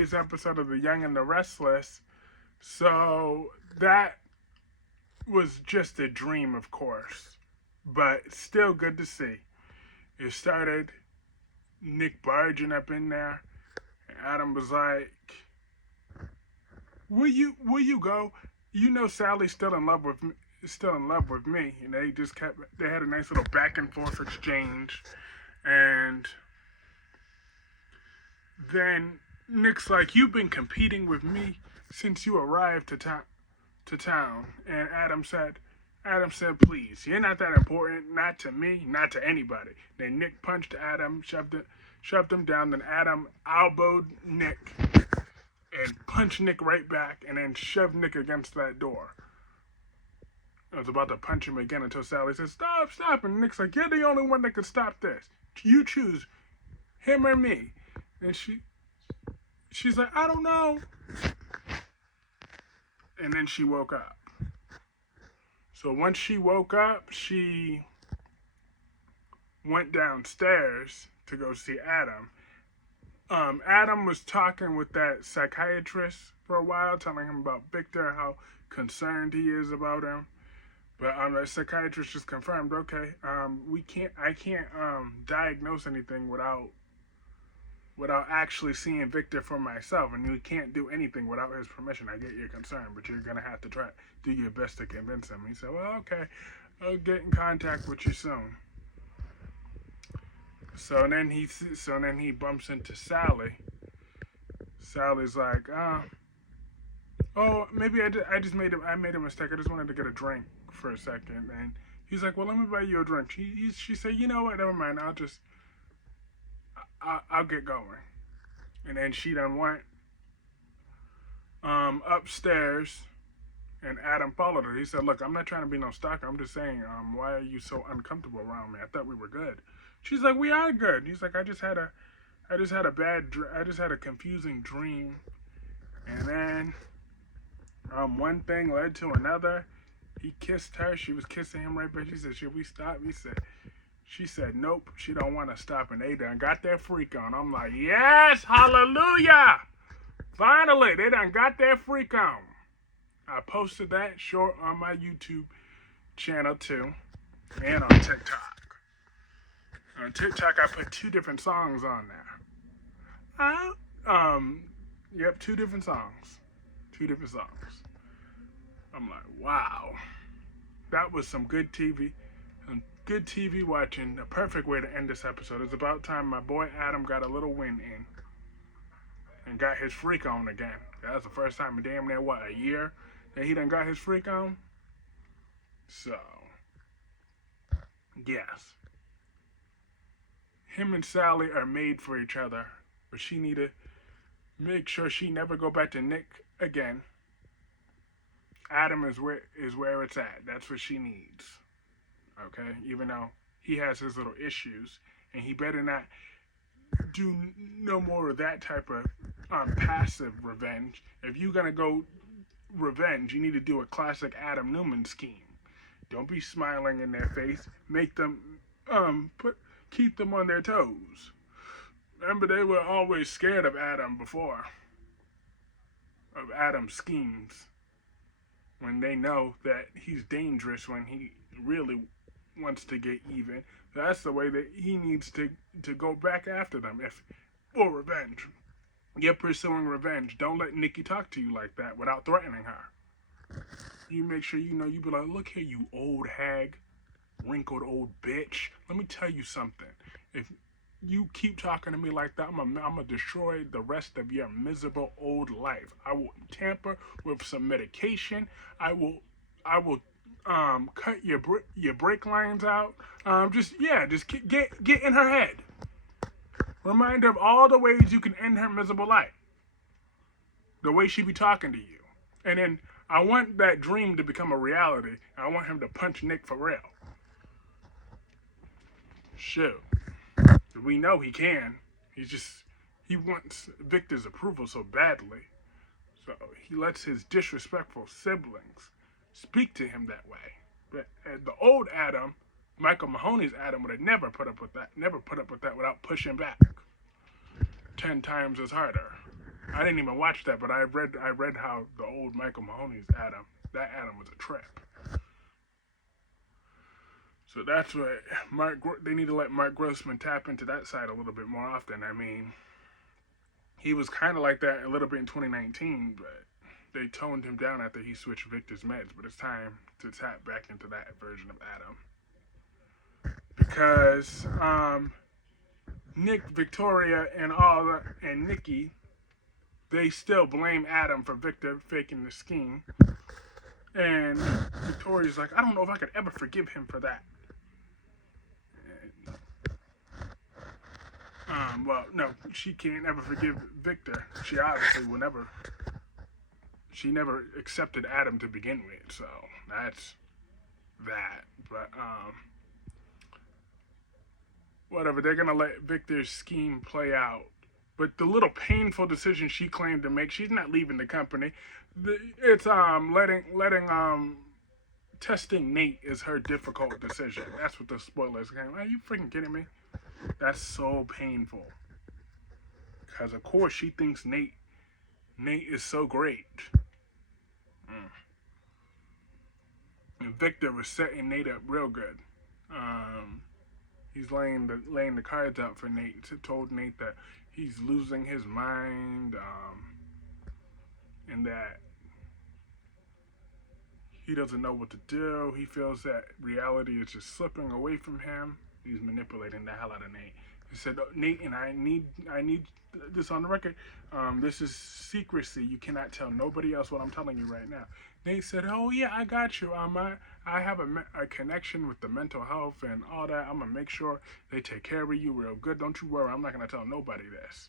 today's episode of the Young and The Restless. So that was just a dream, of course, but still good to see. It started Nick barging up in there, and Adam was like, "Will you go? You know Sally's still in love with me." Still in love with me, and they had a nice little back and forth exchange, and then Nick's like, "You've been competing with me since you arrived to town." And Adam said, "Please, you're not that important, not to me, not to anybody." Then Nick punched Adam, shoved him down. Then Adam elbowed Nick and punched Nick right back, and then shoved Nick against that door. I was about to punch him again until Sally said, "Stop, stop!" And Nick's like, "You're the only one that can stop this. You choose him or me." And she's like, "I don't know." And then she woke up. So once she woke up, she went downstairs to go see Adam. Adam was talking with that psychiatrist for a while, telling him about Victor, how concerned he is about him. But the psychiatrist just confirmed, okay, I can't diagnose anything without actually seeing Victor for myself, and you can't do anything without his permission. I get your concern, but you're gonna have to do your best to convince him. He said, "Well, okay, I'll get in contact with you soon." So then he bumps into Sally. Sally's like, "Oh, maybe I made a mistake. I just wanted to get a drink for a second." And he's like, "Well, let me buy you a drink." She said, "You know what? Never mind. I'll get going." And then she done went upstairs, and Adam followed her. He said, "Look, I'm not trying to be no stalker. I'm just saying, why are you so uncomfortable around me? I thought we were good." She's like, "We are good." He's like, I just had a confusing dream, and then one thing led to another. He kissed her. She was kissing him right back. She said, "Should we stop?" She said, "Nope, she don't want to stop," and they done got their freak on. I'm like, yes, hallelujah! Finally, they done got their freak on. I posted that short on my YouTube channel too, and on TikTok. On TikTok, I put 2 different songs on there. Yep, 2 different songs. 2 different songs. I'm like, wow. That was some good TV. Good TV watching. A perfect way to end this episode. It's about time my boy Adam got a little win in. And got his freak on again. That was the first time in damn near, a year that he done got his freak on? So, yes. Him and Sally are made for each other. But she need to make sure she never go back to Nick again. Adam is where it's at. That's what she needs. Okay? Even though he has his little issues. And he better not do no more of that type of passive revenge. If you're going to go revenge, you need to do a classic Adam Newman scheme. Don't be smiling in their face. Make them, keep them on their toes. Remember, they were always scared of Adam before. Of Adam's schemes. When they know that he's dangerous when he really wants to get even. That's the way that he needs to go back after them for revenge. You're pursuing revenge. Don't let Nikki talk to you like that without threatening her. You make sure you be like, "Look here, you old hag, wrinkled old bitch. Let me tell you something. If you keep talking to me like that, I'm gonna destroy the rest of your miserable old life. I will tamper with some medication. I will cut your brake lines out. Just get in her head. Remind her of all the ways you can end her miserable life. The way she be talking to you. And then I want that dream to become a reality. I want him to punch Nick for real. Shoot. We know he can. He wants Victor's approval so badly. So he lets his disrespectful siblings speak to him that way. But the old Adam, Michael Mahoney's Adam, would have never put up with that without pushing back 10 times as harder. I didn't even watch that, but I read how the old Michael Mahoney's Adam, that Adam was a trip. So that's what they need to let Mark Grossman tap into that side a little bit more often. I mean, he was kind of like that a little bit in 2019, but they toned him down after he switched Victor's meds. But it's time to tap back into that version of Adam because Nick, Victoria, and Nikki, they still blame Adam for Victor faking the scheme. And Victoria's like, I don't know if I could ever forgive him for that. Well, no, she can't ever forgive Victor. She obviously will never. She never accepted Adam to begin with, so that's that. But whatever. They're gonna let Victor's scheme play out. But the little painful decision she claimed to make, she's not leaving the company. It's letting testing Nate is her difficult decision. That's what the spoilers came. Are you freaking kidding me? That's so painful. Because of course she thinks Nate is so great. Mm. And Victor was setting Nate up real good. Um, he's laying the cards out for Nate. Told Nate that he's losing his mind, and that he doesn't know what to do. He feels that reality is just slipping away from him. He's manipulating the hell out of Nate. He said, Nate, and I need this on the record. This is secrecy. You cannot tell nobody else what I'm telling you right now. Nate said, oh yeah, I got you. I have a connection with the mental health and all that. I'm gonna make sure they take care of you real good. Don't you worry. I'm not gonna tell nobody this.